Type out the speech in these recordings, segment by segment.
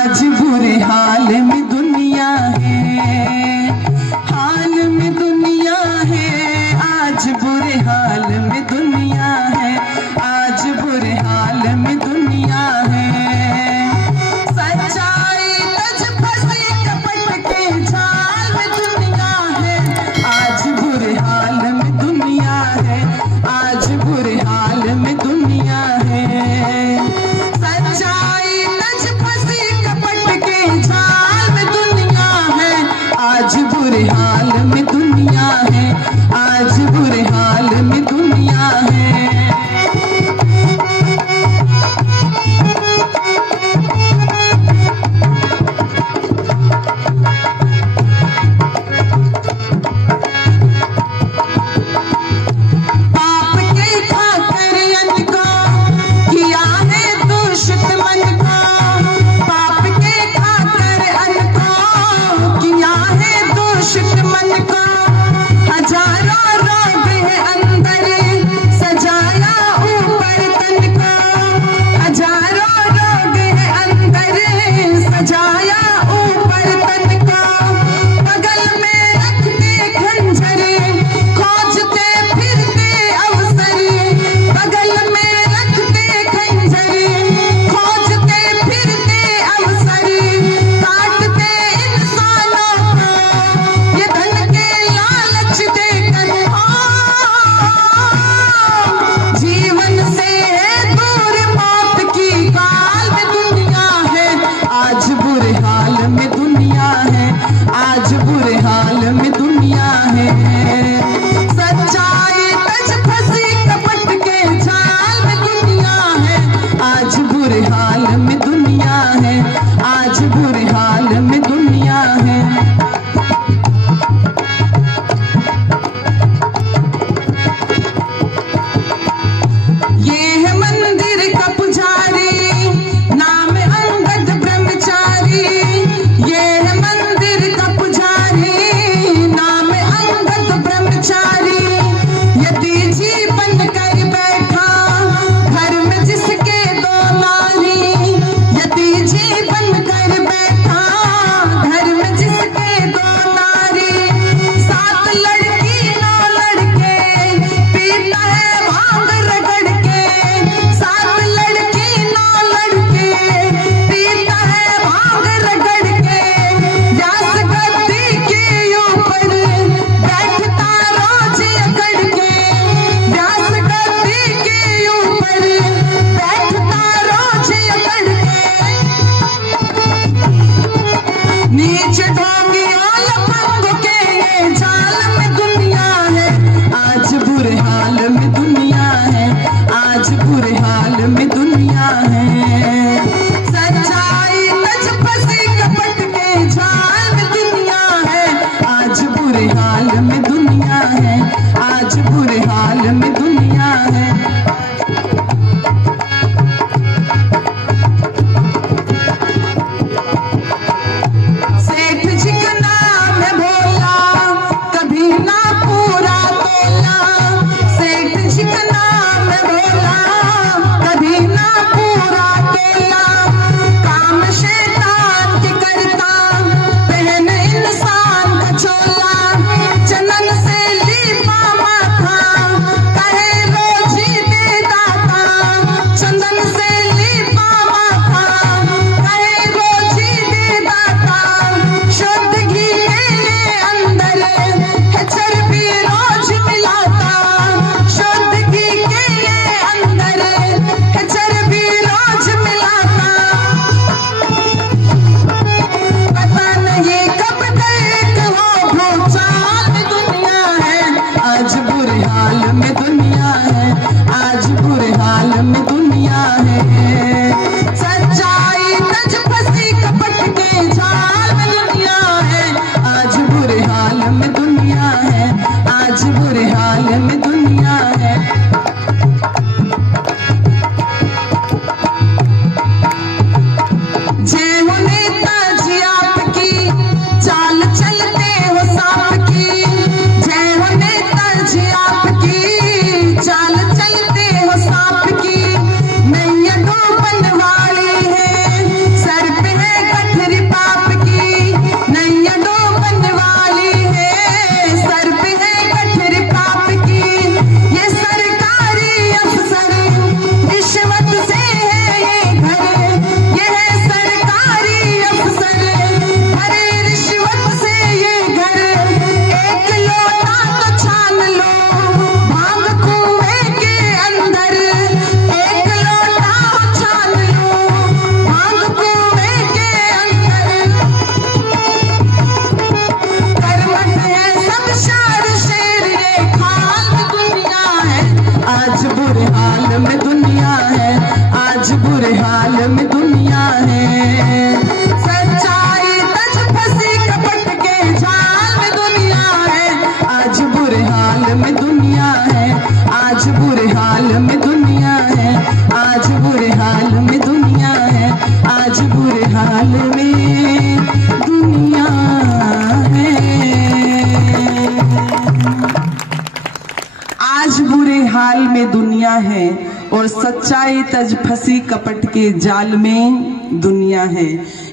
आज बुरे हाल में दुनिया है, हाल में दुनिया है, आज बुरे हाल में दुनिया है, आज बुरे हाल में दुनिया है। सच्चाई तज फंसी कपट के जाल में दुनिया है, आज बुरे हाल में दुनिया है, आज बुरे हाल में दुनिया है। सच्चाई तज फंसी कपट के जाल में दुनिया है, आज बुरे हाल में दुनिया है, आज बुरे हाल में दुनिया है। पाप के खाकर अन्न को किया है दूषित मन को, पाप के खाकर अन्न को किया है दूषित मन को। हजारों रोग है अंदर सजाया ऊपर तन को, हजारों रोग है अंदर सजाया ऊपर तन को। बगल में रखते खंजर खोजते फिरते अवसर, बगल में रखते खंजर खोजते फिरते अवसर। काटते इंसानों को ये धन के लालच देकर, जीवन से दूर मौत की काल में दुनिया है, आज बुरे हाल में दुनिया है, आज बुरे हाल में दुनिया है। सच्चाई तज फंसी कपट के जाल में दुनिया है, आज बुरे हाल में दुनिया है, आज बुरे हाल में दुनिया है। ये है मंदिर का पुजारी, नाम अंगद ब्रह्मचारी। ये है मंदिर का पुजारी, नाम अंगद ब्रह्मचारी। यदि जी बन कर बैठा घर में जिसके दो नारी, यदि जी बन कर बैठा हाल में दुनिया है। आज बुरे हाल में दुनिया है और सच्चाई तज फंसी कपट के जाल में दुनिया है।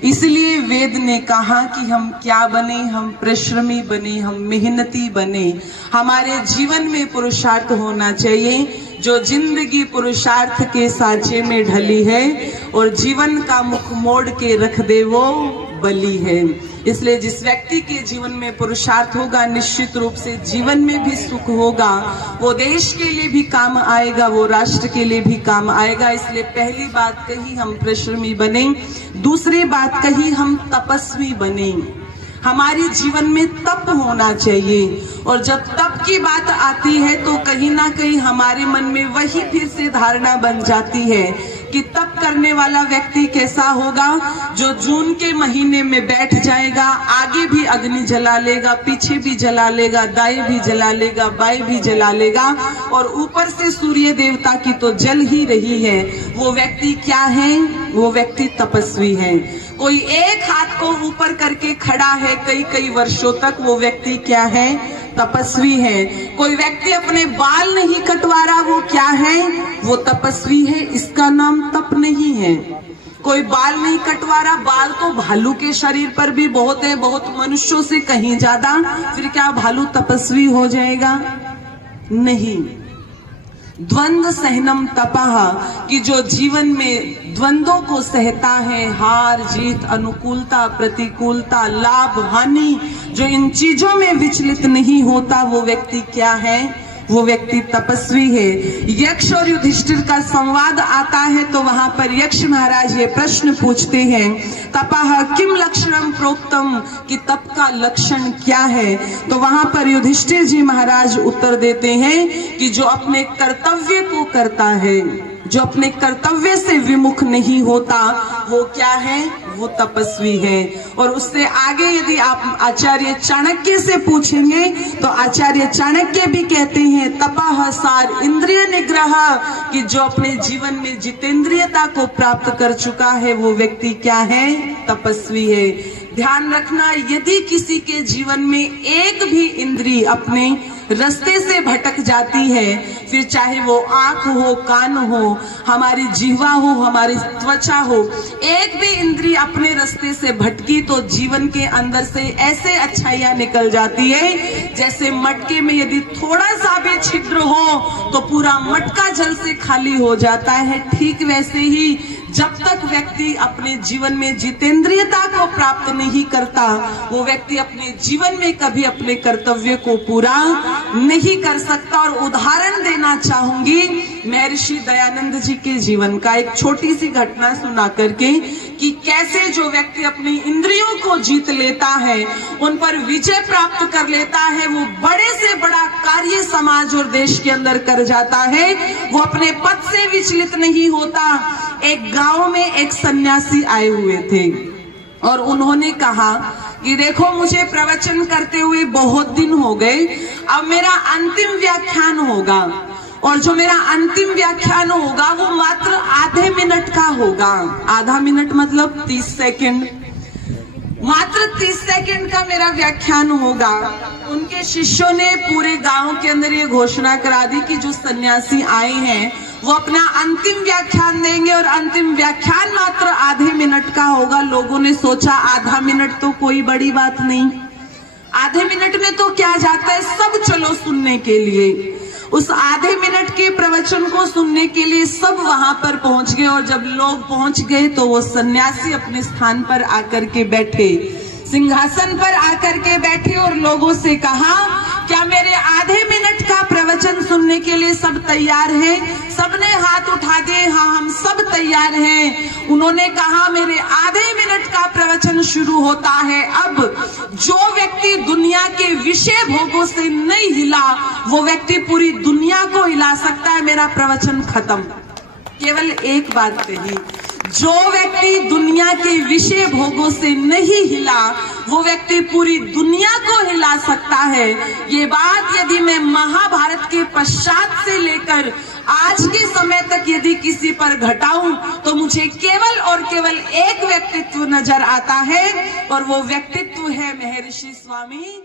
इसलिए वेद ने कहा कि हम क्या बने, हम परिश्रमी बने, हम मेहनती बने। हमारे जीवन में पुरुषार्थ होना चाहिए। जो जिंदगी पुरुषार्थ के सांचे में ढली है और जीवन का मुख मोड़ के रख दे वो बली है। इसलिए जिस व्यक्ति के जीवन में पुरुषार्थ होगा निश्चित रूप से जीवन में भी सुख होगा। वो देश के लिए भी काम आएगा, वो राष्ट्र के लिए भी काम आएगा। इसलिए पहली बात कही हम परिश्रमी बने, दूसरी बात कही हम तपस्वी बने। हमारे जीवन में तप होना चाहिए और जब तप की बात आती है तो कहीं ना कहीं हमारे मन में वही फिर से धारणा बन जाती है कि तप करने वाला व्यक्ति कैसा होगा, जो जून के महीने में बैठ जाएगा, आगे भी अग्नि जला लेगा, पीछे भी जला लेगा, दाएं भी जला लेगा, बाएं भी जला लेगा और ऊपर से सूर्य देवता की तो जल ही रही है। वो व्यक्ति क्या है? वो व्यक्ति तपस्वी है। कोई एक हाथ को ऊपर करके खड़ा है कई कई वर्षों तक, वो व्यक्ति क्या है? तपस्वी है। कोई व्यक्ति अपने बाल नहीं कटवा रहा, वो क्या है? वो तपस्वी है। इसका नाम तप नहीं है। कोई बाल नहीं कटवा रहा, बाल तो भालू के शरीर पर भी बहुत है, बहुत मनुष्यों से कहीं ज्यादा, फिर क्या भालू तपस्वी हो जाएगा? नहीं। द्वंद्व सहनम तपः, कि जो जीवन में द्वंद्वों को सहता है, हार जीत, अनुकूलता प्रतिकूलता, लाभ हानि, जो इन चीजों में विचलित नहीं होता, वो व्यक्ति क्या है? वो व्यक्ति तपस्वी है। यक्ष और युधिष्ठिर का संवाद आता है तो वहां पर यक्ष महाराज ये प्रश्न पूछते हैं, तपः किम लक्षणम प्रोक्तम, कि तप का लक्षण क्या है? तो वहां पर युधिष्ठिर जी महाराज उत्तर देते हैं कि जो अपने कर्तव्य को करता है, जो अपने कर्तव्य से विमुख नहीं होता, वो क्या है? वो तपस्वी है। और उससे आगे यदि आप आचार्य चाणक्य से पूछेंगे तो आचार्य चाणक्य भी कहते हैं तपः सार इंद्रिय निग्रह, कि जो अपने जीवन में जितेंद्रियता को प्राप्त कर चुका है वो व्यक्ति क्या है? तपस्वी है। ध्यान रखना, यदि किसी के जीवन में एक भी इंद्री अपने रास्ते से भटक जाती है, फिर चाहे वो आंख हो, कान हो, हमारी जिह्वा हो, हमारी त्वचा हो, एक भी इंद्री अपने रास्ते से भटकी तो जीवन के अंदर से ऐसे अच्छाइयां निकल जाती है जैसे मटके में यदि थोड़ा सा भी छिद्र हो तो पूरा मटका जल से खाली हो जाता है। ठीक वैसे ही जब तक व्यक्ति अपने जीवन में जितेंद्रियता को प्राप्त नहीं करता, वो व्यक्ति अपने जीवन में कभी अपने कर्तव्य को पूरा नहीं कर सकता। और उदाहरण देना चाहूंगी महर्षि दयानंद जी के जीवन का, एक छोटी सी घटना सुना करके, कि कैसे जो व्यक्ति अपनी इंद्रियों को जीत लेता है, उन पर विजय प्राप्त कर लेता है, वो बड़े से बड़ा कार्य समाज और देश के अंदर कर जाता है। वो अपने पद से विचलित नहीं होता। एक गांव में एक सन्यासी आए हुए थे और उन्होंने कहा कि देखो, मुझे प्रवचन करते हुए बहुत दिन हो गए, अब मेरा अंतिम व्याख्यान होगा और जो मेरा अंतिम व्याख्यान होगा वो मात्र आधे मिनट का होगा। आधा मिनट मतलब 30 सेकंड, मात्र 30 सेकंड का मेरा व्याख्यान होगा। उनके शिष्यों ने पूरे गांव के अंदर ये घोषणा करा दी कि जो सन्यासी आए हैं वो अपना अंतिम व्याख्यान देंगे और अंतिम व्याख्यान मात्र आधे मिनट का होगा। लोगों ने सोचा आधा मिनट तो कोई बड़ी बात नहीं, आधे मिनट में तो क्या जाता है, सब चलो सुनने के लिए। उस आधे मिनट के प्रवचन को सुनने के लिए सब वहां पर पहुंच गए और जब लोग पहुंच गए तो वो सन्यासी अपने स्थान पर आकर के बैठे, सिंहासन पर आकर के बैठे और लोगों से कहा, क्या मेरे आधे मिनट का प्रवचन सुनने के लिए सब तैयार हैं? सबने हाथ उठा दिए, हाँ हम सब तैयार हैं। उन्होंने कहा, मेरे आधे मिनट का प्रवचन शुरू होता है अब। जो व्यक्ति दुनिया के विषय भोगों से नहीं हिला, वो व्यक्ति पूरी दुनिया को हिला सकता है। मेरा प्रवचन खत्म। केवल एक बात कही, जो व्यक्ति दुनिया के विषय भोगों से नहीं हिला वो व्यक्ति पूरी दुनिया को हिला सकता है। ये बात यदि मैं महाभारत के पश्चात से लेकर आज के समय तक यदि किसी पर घटाऊं तो मुझे केवल और केवल एक व्यक्तित्व नजर आता है, और वो व्यक्तित्व है महर्षि स्वामी